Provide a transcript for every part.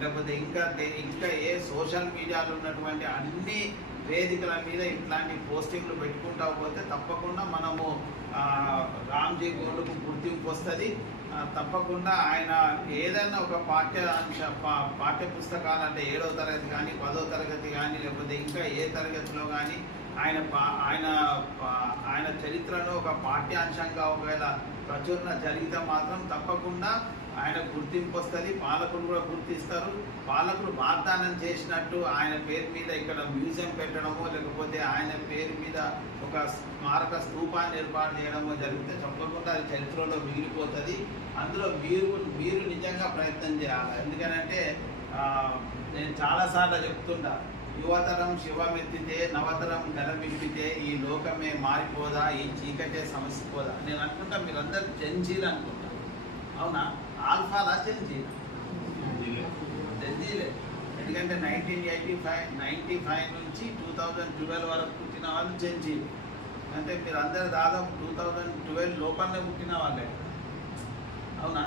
లేకపోతే ఇంకా ఏ సోషల్ మీడియాలో ఉన్నటువంటి అన్ని వేదికల మీద ఇట్లాంటి పోస్టింగ్లు పెట్టుకుంటా పోతే తప్పకుండా మనము రామ్జీ గోండుకు గుర్తింపు వస్తుంది. తప్పకుండా ఆయన ఏదైనా ఒక పాఠ్య పుస్తకాలు అంటే 7వ తరగతి కానీ 10వ తరగతి కానీ లేకపోతే ఇంకా ఏ తరగతిలో కానీ ఆయన చరిత్రను ఒక పాఠ్యాంశంగా ఒకవేళ ప్రచురణ జరిగితే మాత్రం తప్పకుండా ఆయన గుర్తింపు వస్తుంది. పాలకులు కూడా గుర్తిస్తారు. పాలకులు వాగ్దానం చేసినట్టు ఆయన పేరు మీద ఇక్కడ మ్యూజియం పెట్టడమో లేకపోతే ఆయన పేరు మీద ఒక స్మారక స్తూపాన్ని ఏర్పాటు చేయడమో జరిగితే తప్పకుండా అది చరిత్రలో మిగిలిపోతుంది. అందులో మీరు నిజంగా ప్రయత్నం చేయాలి. ఎందుకనంటే నేను చాలాసార్లు చెప్తుంటా, యువతరం శివమెత్తితే నవతరం గలమిగితే ఈ లోకమే మారిపోదా, ఈ చీకటే సమస్యపోదా. నేను అనుకుంటా మీరందరూ జంజీలు అనుకుంటా. అవునా? ఆల్ఫాలా జంజీలా? జంజీలే. ఎందుకంటే 1995 నుంచి 2012 వరకు పుట్టిన వాళ్ళు జంజీలు. అంటే మీరందరూ దాదాపు 2012 లోపలనే పుట్టిన వాళ్ళే. అవునా?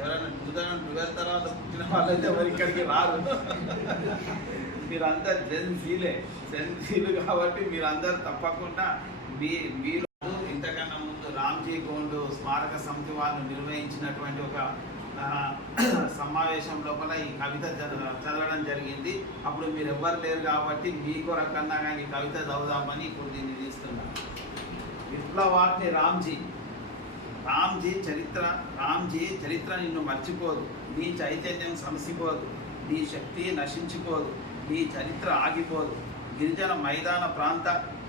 ఎవరైనా 2012 తర్వాత పుట్టిన వాళ్ళైతే ఎవరు ఇక్కడికి రారు. మీరందరూ జెన్జీలు కాబట్టి మీరందరూ తప్పకుండా మీరు ఇంతకన్నా ముందు రామ్జీ గోండు స్మారక సమితి వాళ్ళు నిర్వహించినటువంటి ఒక సమావేశం లోపల ఈ కవిత చదవడం జరిగింది. అప్పుడు మీరు ఎవ్వరు లేరు కాబట్టి మీ కొరకన్నా కానీ ఈ కవిత చదువుదామని ఇప్పుడు దీన్ని తీస్తున్నాను. విప్లవాగ్ని రామ్జీ చరిత్ర నిన్ను మర్చిపోదు, నీ చైతన్యం సమసిపోదు, నీ శక్తి నశించిపోదు, నీ చరిత్ర ఆగిపోదు. గిరిజన మైదాన ప్రాంత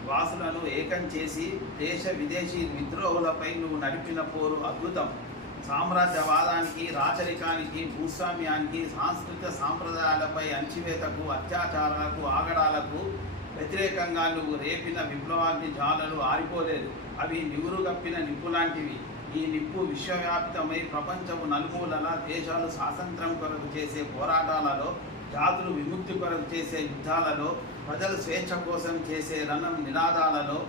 వాసులను ఏకం చేసి దేశ విదేశీ విద్రోహులపై నువ్వు నడిపిన పోరు అద్భుతం. సామ్రాజ్యవాదానికి, రాచరికానికి, భూస్వామ్యానికి, సాంస్కృతిక సాంప్రదాయాలపై అణచివేతకు, అత్యాచారాలకు, ఆగడాలకు వ్యతిరేకంగా నువ్వు రేపిన విప్లవాగ్ని జ్వాలలు ఆరిపోలేదు. అవి నివురు కప్పిన నిప్పు లాంటివి. ఈ నిప్పు విశ్వవ్యాప్తమై ప్రపంచము నలుమూలల దేశాలు స్వాతంత్రం కొరకు చేసే పోరాటాలలో, జాతులు విముక్తి కొరకు చేసే యుద్ధాలలో, ప్రజలు స్వేచ్ఛ కోసం చేసే రణం నినాదాలలో,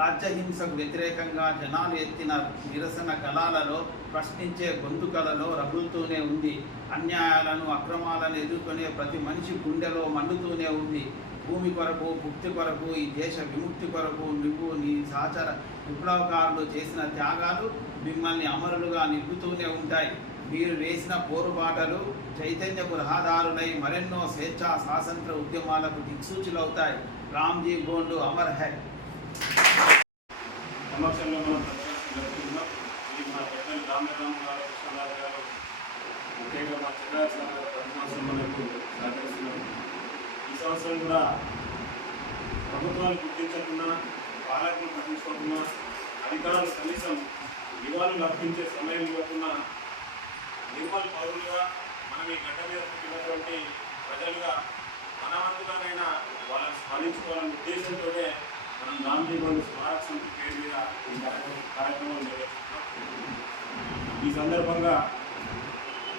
రాజ్యహింసకు వ్యతిరేకంగా జనాలు ఎత్తిన నిరసన గళాలలో, ప్రశ్నించే గొంతుకలలో రగులుతూనే ఉంది. అన్యాయాలను, అక్రమాలను ఎదుర్కొనే ప్రతి మనిషి గుండెలో మండుతూనే ఉంది. భూమి కొరకు, భుక్తి కొరకు, ఈ దేశ విముక్తి కొరకు నువ్వు నీ సహచర విప్లవకారులు చేసిన త్యాగాలు మిమ్మల్ని అమరులుగా నిలుపుతూనే ఉంటాయి. మీరు వేసిన పోరుబాటలు చైతన్యపు రహదారులై మరెన్నో స్వేచ్ఛా స్వాతంత్ర ఉద్యమాలకు దిక్సూచులవుతాయి. రామ్జీ గోండు అమర్ హై. ఈ సంవత్సరం కూడా ప్రభుత్వాలు గుర్తించకుండా, పాలకులు పట్టించుకోకుండా, అధికారులు కనీసం నివాళులు అర్పించే సమయం ఇవ్వకుండా, నిర్మల్ పౌరులుగా మనం ఈ గడ్డ మీద పుట్టినటువంటి ప్రజలుగా మనవంతుగానైనా వాళ్ళని స్మరించుకోవాలనే ఉద్దేశంతోనే మనం రామ్జీ గోండు స్మారక సమితి పేరు మీద ఈ కార్యక్రమం నిర్వహిస్తున్నాం. ఈ సందర్భంగా